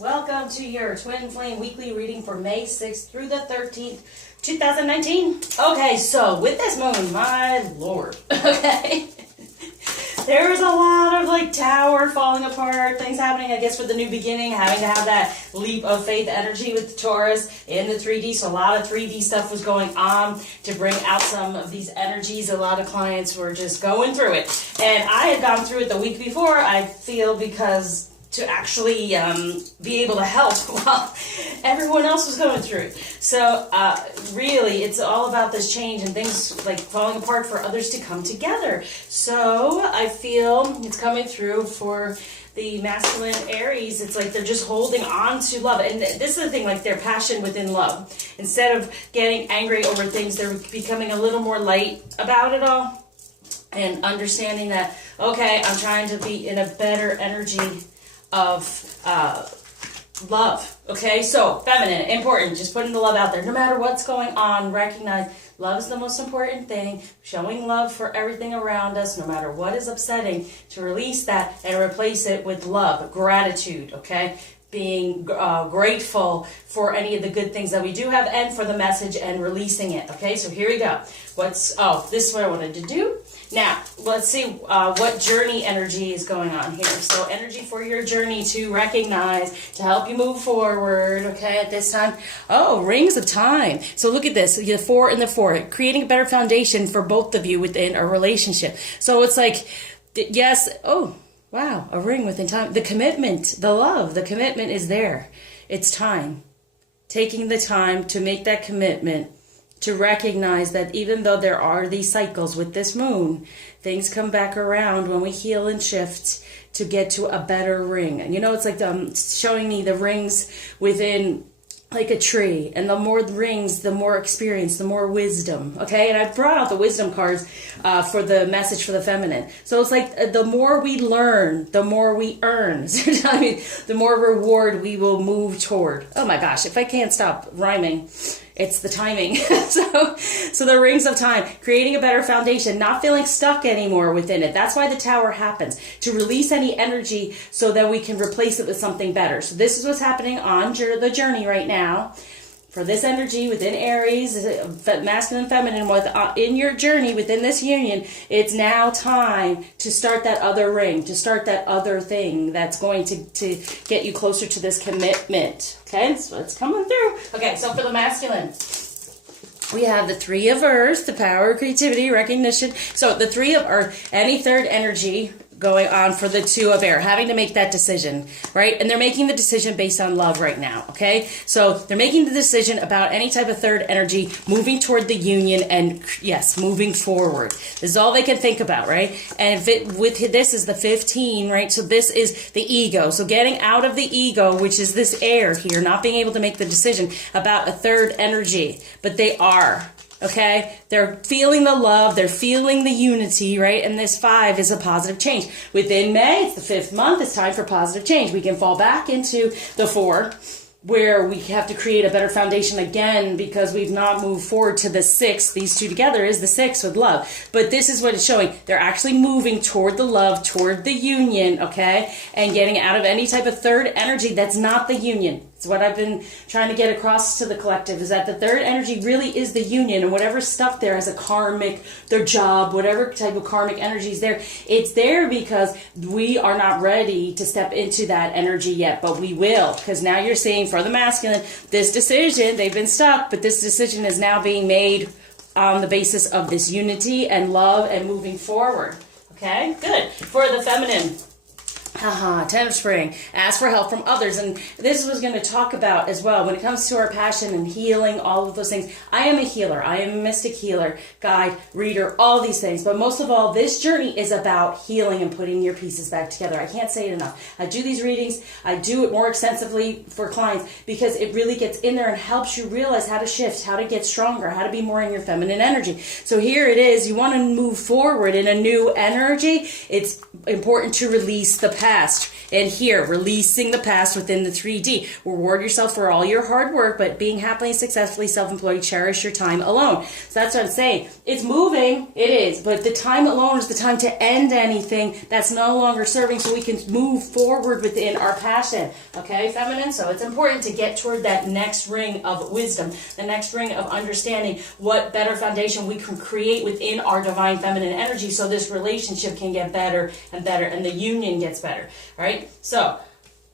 Welcome to your Twin Flame weekly reading for May 6th through the 13th, 2019. Okay, so with this moon, my lord, okay, there's a lot of like tower falling apart, things happening, I guess, with the new beginning, having to have that leap of faith energy with the Taurus in the 3D. So a lot of 3D stuff was going on to bring out some of these energies. A lot of clients were just going through it. And I had gone through it the week before, I feel, because to actually be able to help while everyone else was going through it. So really, it's all about this change and things like falling apart for others to come together. So I feel it's coming through for the masculine Aries. It's like they're just holding on to love. And this is the thing, like their passion within love. Instead of getting angry over things, they're becoming a little more light about it all and understanding that, okay, I'm trying to be in a better energy of love. Okay, so feminine, important, just putting the love out there. No matter what's going on, recognize love is the most important thing. Showing love for everything around us, no matter what is upsetting, to release that and replace it with love, gratitude, okay? Being grateful for any of the good things that we do have and for the message and releasing it. Okay, so here we go. This is what I wanted to do. Now, let's see what journey energy is going on here. So energy for your journey to recognize, to help you move forward, okay, at this time. Oh, rings of time. So look at this, the 4 and the 4, creating a better foundation for both of you within a relationship. So it's like, yes, oh, wow, a ring within time. The commitment, the love, the commitment is there. It's time. Taking the time to make that commitment, to recognize that even though there are these cycles with this moon, things come back around when we heal and shift to get to a better ring. And you know, it's like showing me the rings within like a tree, and the more rings, the more experience, the more wisdom. Okay, and I brought out the wisdom cards for the message for the feminine. So it's like the more we learn, the more we earn. I mean, the more reward we will move toward. Oh my gosh, if I can't stop rhyming, it's the timing. So the rings of time, creating a better foundation, not feeling stuck anymore within it. That's why the tower happens, to release any energy so that we can replace it with something better. So this is what's happening on the journey right now. For this energy within Aries, masculine, feminine, in your journey within this union, it's now time to start that other ring, to start that other thing that's going to get you closer to this commitment. Okay, so it's coming through. Okay, so for the masculine, we have the 3 of Earth, the power, creativity, recognition. So the 3 of Earth, any third energy going on for the 2 of Air, having to make that decision, right? And they're making the decision based on love right now, okay? So they're making the decision about any type of third energy, moving toward the union and, yes, moving forward. This is all they can think about, right? And this is the 15, right? So this is the ego. So getting out of the ego, which is this air here, not being able to make the decision about a third energy, but they are. Okay, they're feeling the love, they're feeling the unity, right? And this 5 is a positive change. Within May, it's the 5th month, it's time for positive change. We can fall back into the 4, where we have to create a better foundation again because we've not moved forward to the 6. These two together is the 6 with love. But this is what it's showing. They're actually moving toward the love, toward the union, okay? And getting out of any type of third energy that's not the union. It's what I've been trying to get across to the collective, is that the third energy really is the union, and whatever's stuck there as a karmic, their job, whatever type of karmic energy is there, it's there because we are not ready to step into that energy yet, but we will, because now you're seeing for the masculine, this decision, they've been stuck, but this decision is now being made on the basis of this unity and love and moving forward. Okay, good. For the feminine, 10 of Spring, ask for help from others. And this was going to talk about as well when it comes to our passion and healing, all of those things. I am a healer. I am a mystic healer, guide, reader, all these things. But most of all, this journey is about healing and putting your pieces back together. I can't say it enough. I do these readings. I do it more extensively for clients because it really gets in there and helps you realize how to shift, how to get stronger, how to be more in your feminine energy. So here it is. You want to move forward in a new energy. It's important to release the past. past. And here, releasing the past within the 3D. Reward yourself for all your hard work, but being happily and successfully self-employed, cherish your time alone. So that's what I'm saying. It's moving, it is, but the time alone is the time to end anything that's no longer serving so we can move forward within our passion. Okay, feminine? So it's important to get toward that next ring of wisdom, the next ring of understanding what better foundation we can create within our divine feminine energy so this relationship can get better and better and the union gets better, right? So,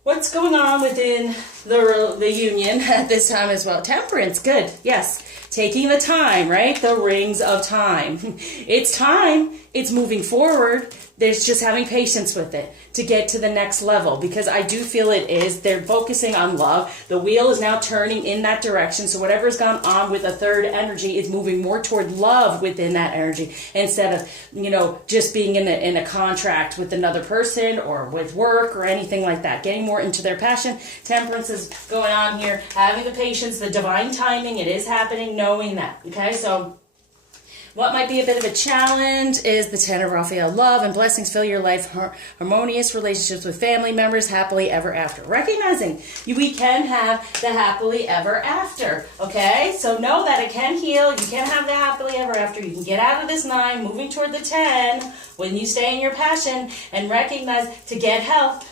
what's going on within the union at this time as well? Temperance, good, yes. Taking the time, right? The rings of time. It's time. It's moving forward. There's just having patience with it to get to the next level, because I do feel it is. They're focusing on love. The wheel is now turning in that direction. So whatever's gone on with a third energy is moving more toward love within that energy instead of, you know, just being in a contract with another person or with work or anything like that. Getting more into their passion. Temperance is going on here. Having the patience, the divine timing. It is happening, knowing that. Okay, so what might be a bit of a challenge is the 10 of Raphael. Love and blessings fill your life. Harmonious relationships with family members. Happily ever after. Recognizing we can have the happily ever after. Okay? So know that it can heal. You can have the happily ever after. You can get out of this 9, moving toward the 10 when you stay in your passion and recognize to get help.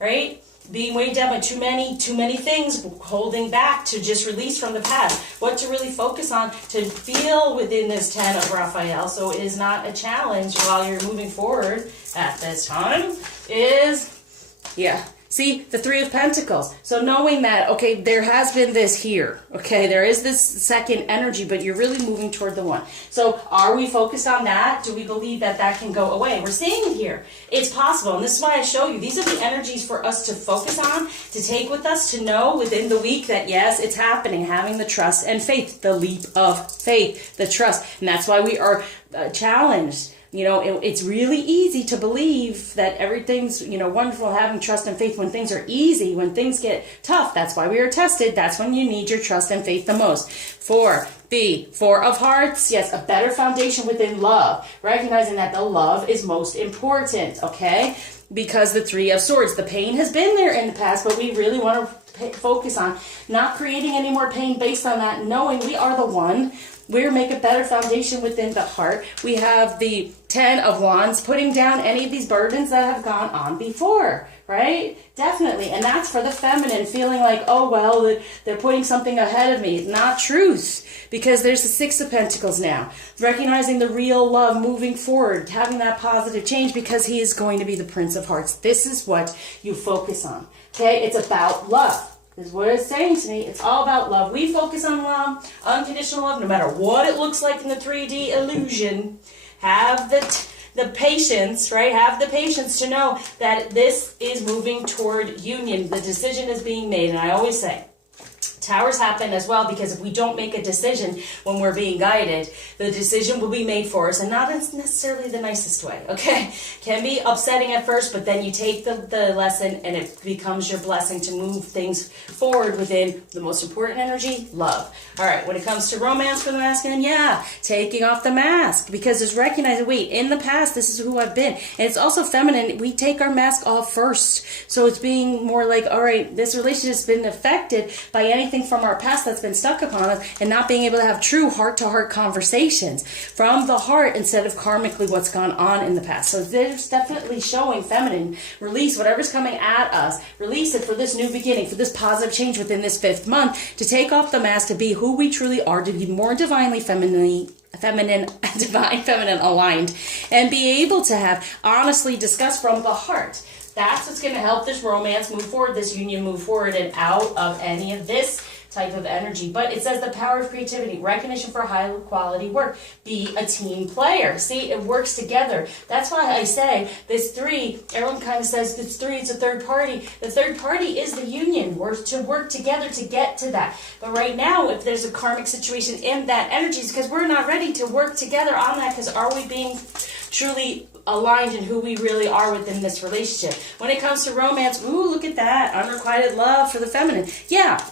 Right? Being weighed down by too many things, holding back to just release from the past. What to really focus on to feel within this 10 of Raphael, so it is not a challenge while you're moving forward at this time, is, yeah. See, the 3 of Pentacles. So knowing that, okay, there has been this here. Okay, there is this second energy, but you're really moving toward the 1. So are we focused on that? Do we believe that that can go away? We're seeing it here. It's possible. And this is why I show you. These are the energies for us to focus on, to take with us, to know within the week that, yes, it's happening. Having the trust and faith, the leap of faith, the trust. And that's why we are challenged. You know, it's really easy to believe that everything's, you know, wonderful, having trust and faith when things are easy. When things get tough, that's why we are tested. That's when you need your trust and faith the most. 4 of Hearts. Yes, a better foundation within love. Recognizing that the love is most important, okay? Because the 3 of Swords, the pain has been there in the past, but we really want to focus on not creating any more pain based on that, knowing we are the one. We make a better foundation within the heart. We have the 10 of Wands, putting down any of these burdens that have gone on before, right? Definitely. And that's for the feminine, feeling like, oh, well, they're putting something ahead of me. Not truth, because there's the 6 of Pentacles now. Recognizing the real love, moving forward, having that positive change, because he is going to be the Prince of Hearts. This is what you focus on, okay? It's about love. Is what it's saying to me. It's all about love. We focus on love, unconditional love, no matter what it looks like in the 3D illusion. Have the patience, right? Have the patience to know that this is moving toward union. The decision is being made. And I always say, towers happen as well, because if we don't make a decision when we're being guided, the decision will be made for us, and not necessarily the nicest way, okay? Can be upsetting at first, but then you take the lesson and it becomes your blessing to move things forward within the most important energy, love. All right, when it comes to romance for the masculine, yeah, taking off the mask, because it's recognizing, wait, in the past, this is who I've been. And it's also feminine. We take our mask off first. So it's being more like, all right, this relationship's been affected by anything from our past that's been stuck upon us, and not being able to have true heart-to-heart conversations from the heart instead of karmically what's gone on in the past. So there's definitely showing feminine. Release whatever's coming at us. Release it for this new beginning, for this positive change within this 5th month, to take off the mask, to be who we truly are, to be more divinely feminine, divine feminine aligned, and be able to have honestly discuss from the heart. That's what's going to help this romance move forward, this union move forward, and out of any of this type of energy. But it says the power of creativity, recognition for high quality work. Be a team player. See, it works together. That's why I say this 3, everyone kind of says this 3, it's a third party. The third party is the union. We're to work together to get to that. But right now, if there's a karmic situation in that energy, it's because we're not ready to work together on that, because are we being truly aligned in who we really are within this relationship? When it comes to romance, ooh, look at that. Unrequited love for the feminine. Yeah.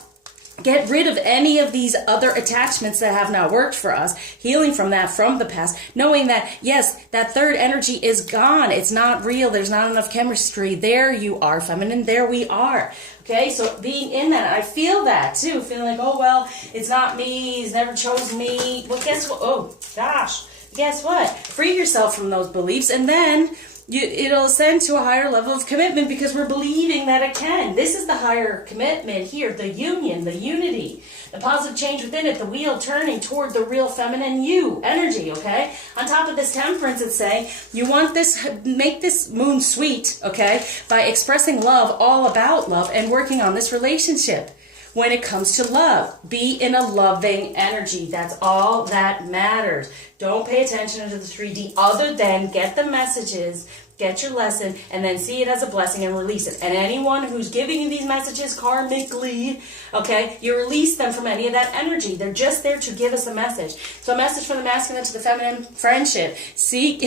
Get rid of any of these other attachments that have not worked for us, healing from that from the past, knowing that, yes, that third energy is gone. It's not real. There's not enough chemistry. There you are, feminine. There we are. Okay, so being in that, I feel that too, feeling like, oh, well, it's not me. He's never chose me. Well, guess what? Oh, gosh. Guess what? Free yourself from those beliefs, and then it'll ascend to a higher level of commitment because we're believing that it can. This is the higher commitment here, the union, the unity, the positive change within it, the wheel turning toward the real feminine you energy, okay? On top of this temperance, it's saying you want this, make this moon sweet, okay, by expressing love, all about love, and working on this relationship. When it comes to love, be in a loving energy. That's all that matters. Don't pay attention to the 3D other than get the messages, get your lesson, and then see it as a blessing and release it. And anyone who's giving you these messages karmically, okay, you release them from any of that energy. They're just there to give us a message. So a message from the masculine to the feminine, friendship. Seek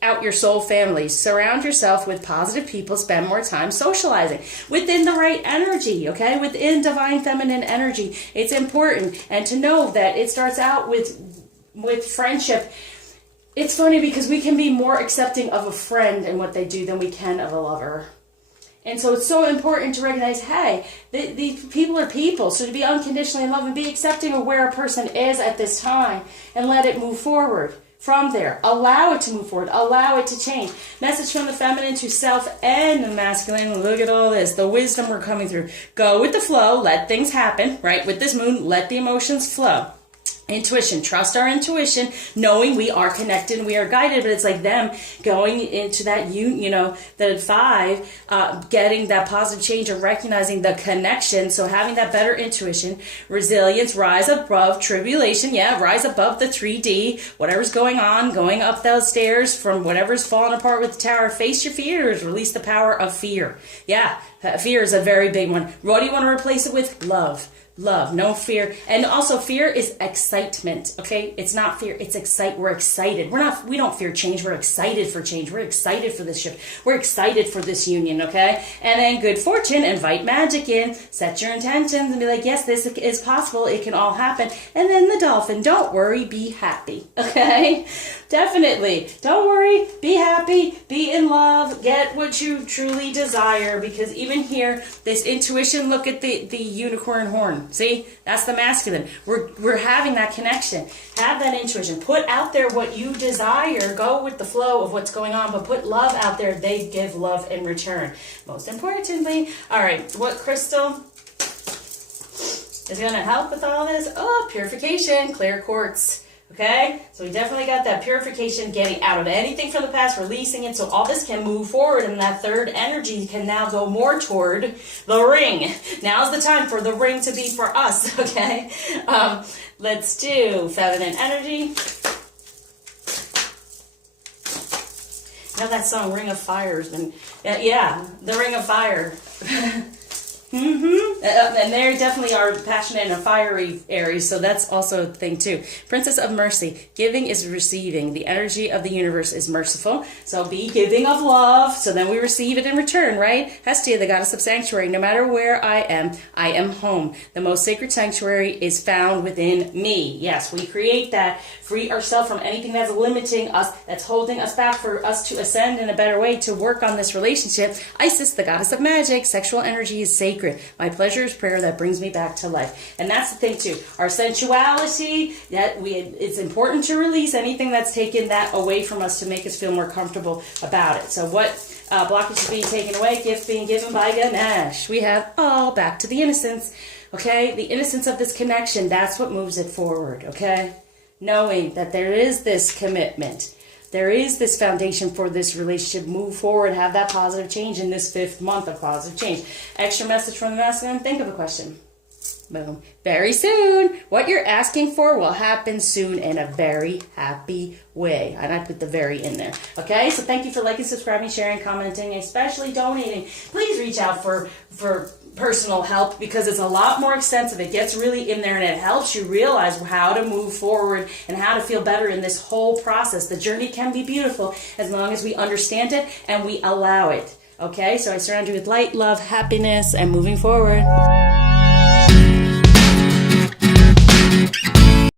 out your soul family. Surround yourself with positive people. Spend more time socializing within the right energy, okay? Within divine feminine energy. It's important. And to know that it starts out with friendship. It's funny because we can be more accepting of a friend and what they do than we can of a lover. And so it's so important to recognize, hey, these people are people. So to be unconditionally in love and be accepting of where a person is at this time and let it move forward. From there, allow it to move forward, allow it to change. Message from the feminine to self and the masculine. Look at all this, the wisdom we're coming through. Go with the flow, let things happen, right? With this moon, let the emotions flow. Intuition, trust our intuition, knowing we are connected and we are guided, but it's like them going into that, the 5, getting that positive change of recognizing the connection. So having that better intuition, resilience, rise above tribulation. Yeah, rise above the 3D, whatever's going on, going up those stairs from whatever's falling apart with the tower. Face your fears, release the power of fear. Yeah, fear is a very big one. What do you want to replace it with? Love. Love, no fear. And also fear is excitement, okay? It's not fear, it's we're excited. We don't fear change, we're excited for change. We're excited for this shift. We're excited for this union, okay? And then good fortune, invite magic in, set your intentions and be like, yes, this is possible, it can all happen. And then the dolphin, don't worry, be happy, okay? Definitely. Don't worry, be happy, be in love, get what you truly desire, because even here, this intuition, look at the unicorn horn. See, that's the masculine. We're having that connection. Have that intuition. Put out there what you desire. Go with the flow of what's going on, but put love out there. They give love in return. Most importantly, all right, what crystal is going to help with all this? Oh, purification, clear quartz. Okay, so we definitely got that purification, getting out of anything from the past, releasing it, so all this can move forward, and that third energy can now go more toward the ring. Now's the time for the ring to be for us, okay? Let's do feminine energy. You know that song, Ring of Fire, has been, yeah, the Ring of Fire. And they definitely are passionate and fiery Aries, so that's also a thing too. Princess of Mercy, giving is receiving. The energy of the universe is merciful, so be giving of love, so then we receive it in return, right? Hestia, the goddess of sanctuary, no matter where I am home. The most sacred sanctuary is found within me. Yes, we create that, free ourselves from anything that's limiting us, that's holding us back, for us to ascend in a better way, to work on this relationship. Isis, the goddess of magic, sexual energy is sacred. My pleasure is prayer that brings me back to life. And that's the thing too. Our sensuality, it's important to release anything that's taken that away from us to make us feel more comfortable about it. So what blockage is being taken away? Gift being given by Ganesh. We have back to the innocence. Okay, the innocence of this connection, that's what moves it forward. Okay, knowing that there is this commitment. There is this foundation for this relationship. Move forward, have that positive change in this 5th month of positive change. Extra message from the masculine, think of a question. Boom. Very soon. What you're asking for will happen soon in a very happy way. And I put the very in there. Okay, so thank you for liking, subscribing, sharing, commenting, especially donating. Please reach out for personal help, because it's a lot more extensive. It gets really in there and it helps you realize how to move forward and how to feel better in this whole process. The journey can be beautiful as long as we understand it and we allow it. Okay, so I surround you with light, love, happiness, and moving forward.